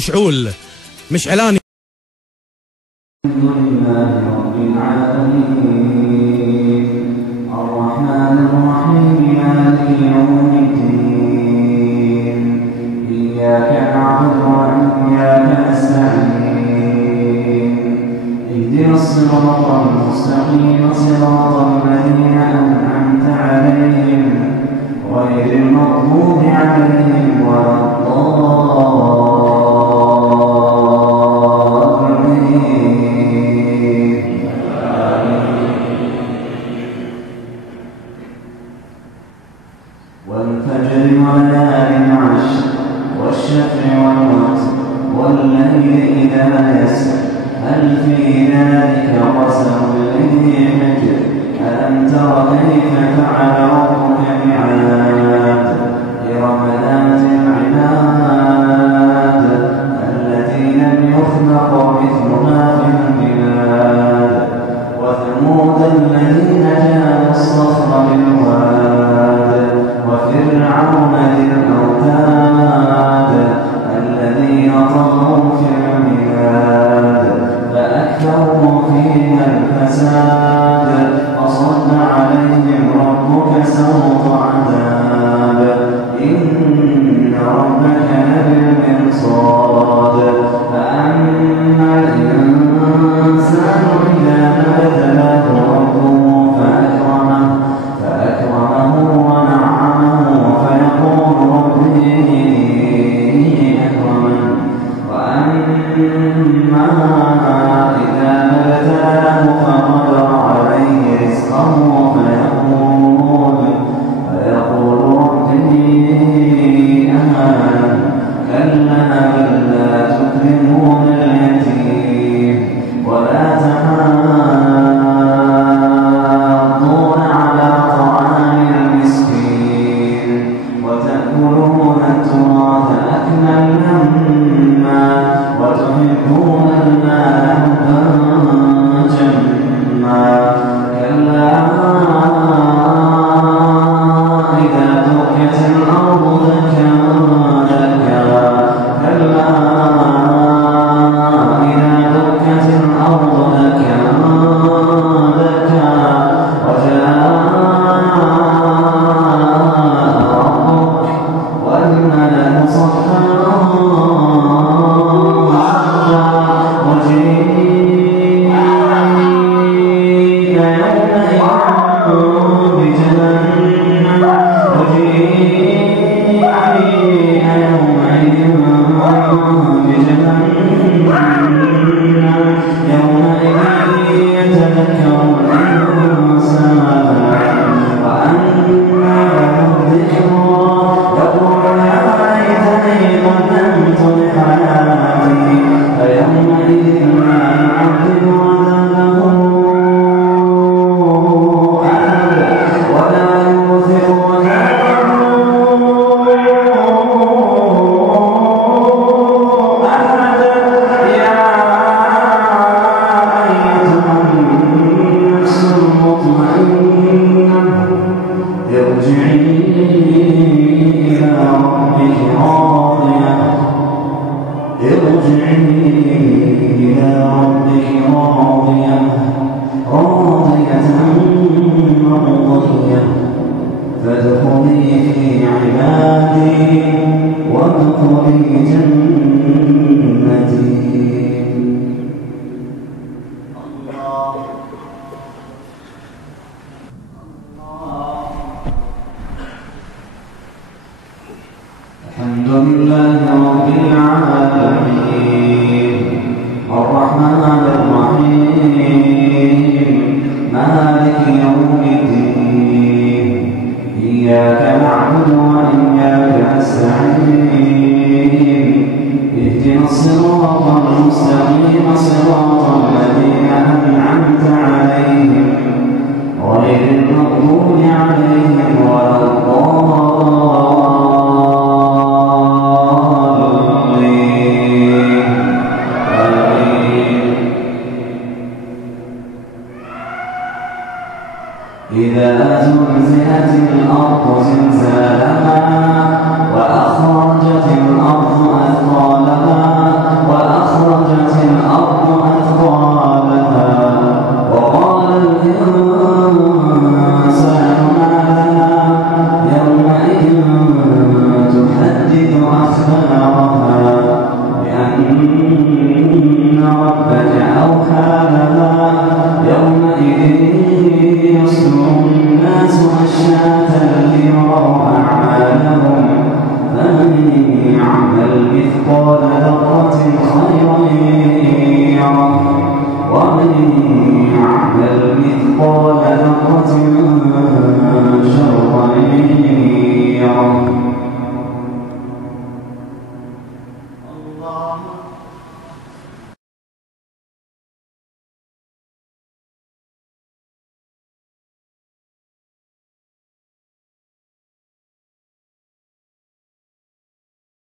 مشعول مش إعلاني. الحمد لله رب العالمين الرحمن الرحيم مالك يوم الدين إياك نعبد وإياك نستعين اهدنا الصراط المستقيم صراط الذين أنعمت عليهم غير المغضوب عليهم ولا والفجر وليال عشر والشفع والوتر والليل إذا يسر هل في ذلك قسم لذي حجر ألم تر كيف فعل ربك بعاد إرم ذات العماد التي لم يخلق مثلها في البلاد وثمود الذين جابوا الصخر بالواد وفرعون ذي الأوتاد الذين طغوا في البلاد فأكثروا فيها الفساد فصب عليهم ربك سوط عذاب إن ربك لبالمرصاد فأما الإنسان إذا ما ابتلاه ربه فأكرمه ونعمه فيقول ربي أكرمن وأما إذا ما ابتلاه فقدر عليه رزقه فيقول ربي أهانن كلا بل لا تكرمون اليتيم ولا تحاضون على طعام المسكين وتأكلون التراث أكلا لما وتحبون المال حبا جما كلا إذا دكت الأرض دكا دكا كلا إذا دكت الأرض دكا دكا وجاء ربك والملك صفا صفا وجيء يومئذ بجهنم يومئذ يتذكر الإنسان وأنى له الذكرى يقول يا ليتني قدمت لحياتي فيومئذ لا يعذب عذابه أحد ولا يوثق وثاقه أحد يا أيتها النفس المطمئنة ارجعي إلى ربك راضية مرضية فادخلي في عبادي وادخلي جنتي. الحمد لله رب العالمين الرحمن الرحيم مالك يوم الدين إياك نعبد وإياك نستعين اهدنا الصراط المستقيم صراط الذين أنعمت عليهم غير المغضوب عليهم ولا الضالين. إذا زلزلت الأرض زلزالها وأخرجت الأرض أثقالها مثقال ذرة خيرا يره ومن يعمل مثقال ذرة شرا يره. الله